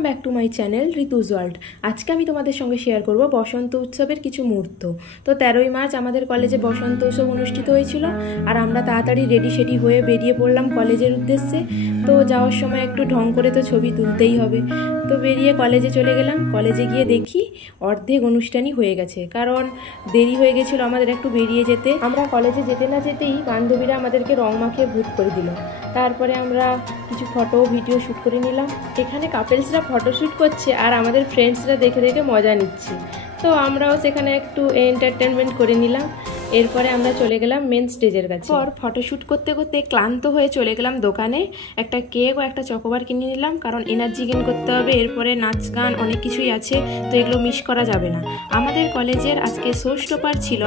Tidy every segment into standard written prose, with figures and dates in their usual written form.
Welcome back to my channel Ritu's world. আজকে আমি তোমাদের সঙ্গে শেয়ার করব বসন্ত উৎসবের কিছু মুহূর্ত। তো 13ই মার্চ আমাদের কলেজে বসন্ত উৎসব অনুষ্ঠিত হয়েছিল, আর আমরা তাড়াতাড়ি রেডি হয়ে বেরিয়ে পড়লাম কলেজের উদ্দেশ্যে। তো যাওয়ার সময় একটু ঢং করে তো ছবি তুলতেই হবে। তো বেরিয়ে কলেজে চলে গেলাম। কলেজে গিয়ে দেখি অর্ধেক অনুষ্ঠানই হয়ে গেছে, কারণ দেরি হয়ে গেছিলো আমাদের একটু বেরিয়ে যেতে। আমরা কলেজে যেতে না যেতেই বান্ধবীরা আমাদেরকে রং মাখিয়ে ভূত করে দিল। তারপরে আমরা কিছু ফটো ভিডিও শ্যুট করে নিলাম। এখানে কাপেলসরা ফটোশ্যুট করছে আর আমাদের ফ্রেন্ডসরা দেখে দেখে মজা নিচ্ছে। তো আমরাও সেখানে একটু এন্টারটেনমেন্ট করে নিলাম। এরপরে আমরা চলে গেলাম মেন স্টেজের কাছে। পর ফটোশ্যুট করতে করতে ক্লান্ত হয়ে চলে গেলাম দোকানে। একটা কেক ও একটা চকোবার কিনে নিলাম, কারণ এনার্জি গেইন করতে হবে। এরপরে নাচ গান অনেক কিছুই আছে, তো এগুলো মিস করা যাবে না। আমাদের কলেজের আজকে শো স্টপার ছিল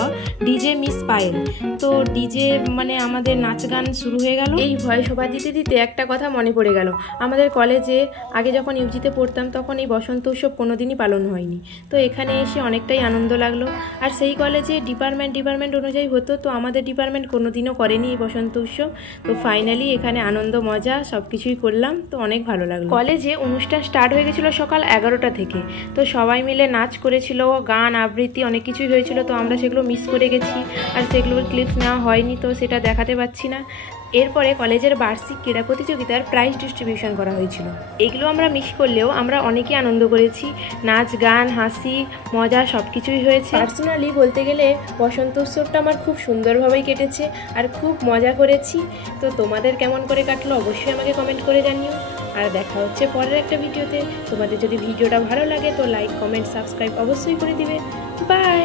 ডিজে মিস পায়েল। তো ডিজে মানে আমাদের নাচ গান শুরু হয়ে গেল। এই ভয়েস ওভার দিতে দিতে একটা কথা মনে পড়ে গেল। আমাদের কলেজে আগে যখন ইউজিতে পড়তাম তখন এই বসন্ত উৎসব কোনোদিনই পালন হয়নি। তো এখানে এসে অনেকটাই আনন্দ লাগলো। আর সেই কলেজে ডিপার্টমেন্ট অনুযায়ী হতো, তো আমাদের ডিপার্টমেন্ট কোনোদিনও করেনি এই বসন্ত উৎসব। তো ফাইনালি এখানে আনন্দ মজা সব কিছুই করলাম, তো অনেক ভালো লাগলো। কলেজে অনুষ্ঠান স্টার্ট হয়ে গেছিলো সকাল 11টা থেকে। তো সবাই মিলে নাচ করেছিল, গান আবৃত্তি অনেক কিছুই হয়েছিল। তো আমরা সেগুলো মিস করে গেছি, আর সেগুলোর ক্লিপস নেওয়া হয়নি, তো সেটা দেখাতে পারছি না। এরপরে কলেজের বার্ষিক ক্রীড়া প্রতিযোগিতার প্রাইজ ডিস্ট্রিবিউশন করা হয়েছিল। এগুলো আমরা মিস করলেও আমরা অনেকই আনন্দ করেছি। নাচ গান হাসি মজা সব কিছুই হয়েছে। পার্সোনালি বলতে গেলে বসন্ত উৎসবটা আমার খুব সুন্দরভাবেই কেটেছে আর খুব মজা করেছি। তো তোমাদের কেমন করে কাটলো অবশ্যই আমাকে কমেন্ট করে জানিও। আর দেখা হচ্ছে পরের একটা ভিডিওতে। তোমাদের যদি ভিডিওটা ভালো লাগে তো লাইক কমেন্ট সাবস্ক্রাইব অবশ্যই করে দিবে। বাই।